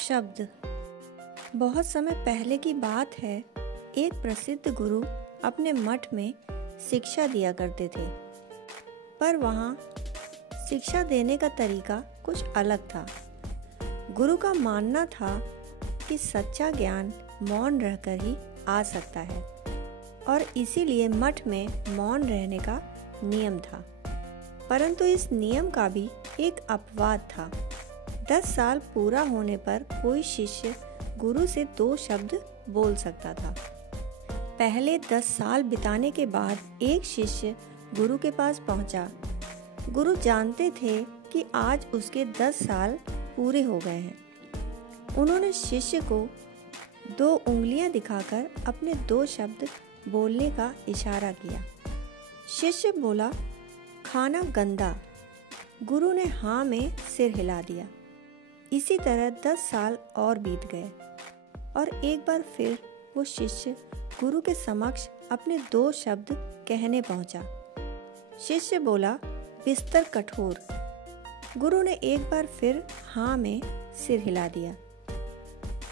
शब्द। बहुत समय पहले की बात है। एक प्रसिद्ध गुरु अपने मठ में शिक्षा दिया करते थे, पर वहाँ शिक्षा देने का तरीका कुछ अलग था। गुरु का मानना था कि सच्चा ज्ञान मौन रहकर ही आ सकता है और इसीलिए मठ में मौन रहने का नियम था। परंतु इस नियम का भी एक अपवाद था। 10 साल पूरा होने पर कोई शिष्य गुरु से 2 शब्द बोल सकता था। पहले 10 साल बिताने के बाद एक शिष्य गुरु के पास पहुंचा। गुरु जानते थे कि आज उसके 10 साल पूरे हो गए हैं। उन्होंने शिष्य को 2 उंगलियां दिखाकर अपने 2 शब्द बोलने का इशारा किया। शिष्य बोला, खाना गंदा। गुरु ने हाँ में सिर हिला दिया। इसी तरह 10 साल और बीत गए और एक बार फिर वो शिष्य गुरु के समक्ष अपने 2 शब्द कहने पहुंचा। शिष्य बोला, बिस्तर कठोर। गुरु ने एक बार फिर हाँ में सिर हिला दिया।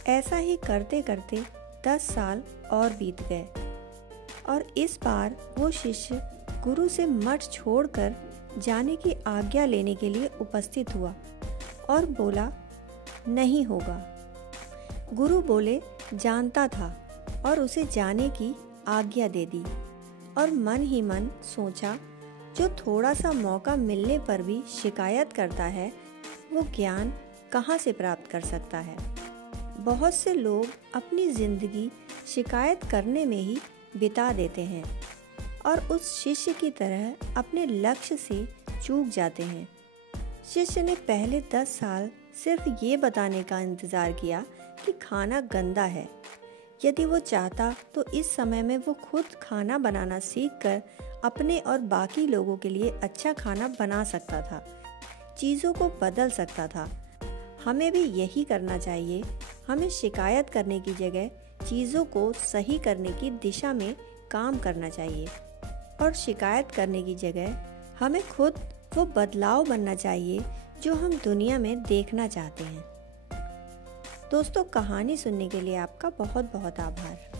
ऐसा ही करते करते 10 साल और बीत गए और इस बार वो शिष्य गुरु से मठ छोड़कर जाने की आज्ञा लेने के लिए उपस्थित हुआ और बोला, नहीं होगा। गुरु बोले, जानता था और उसे जाने की आज्ञा दे दी और मन ही मन सोचा, जो थोड़ा सा मौका मिलने पर भी शिकायत करता है वो ज्ञान कहाँ से प्राप्त कर सकता है। बहुत से लोग अपनी जिंदगी शिकायत करने में ही बिता देते हैं और उस शिष्य की तरह अपने लक्ष्य से चूक जाते हैं। शिष्य ने पहले 10 साल सिर्फ ये बताने का इंतज़ार किया कि खाना गंदा है। यदि वो चाहता तो इस समय में वो खुद खाना बनाना सीखकर अपने और बाकी लोगों के लिए अच्छा खाना बना सकता था, चीज़ों को बदल सकता था। हमें भी यही करना चाहिए। हमें शिकायत करने की जगह चीज़ों को सही करने की दिशा में काम करना चाहिए और शिकायत करने की जगह हमें खुद वो बदलाव बनना चाहिए जो हम दुनिया में देखना चाहते हैं। दोस्तों, कहानी सुनने के लिए आपका बहुत बहुत आभार।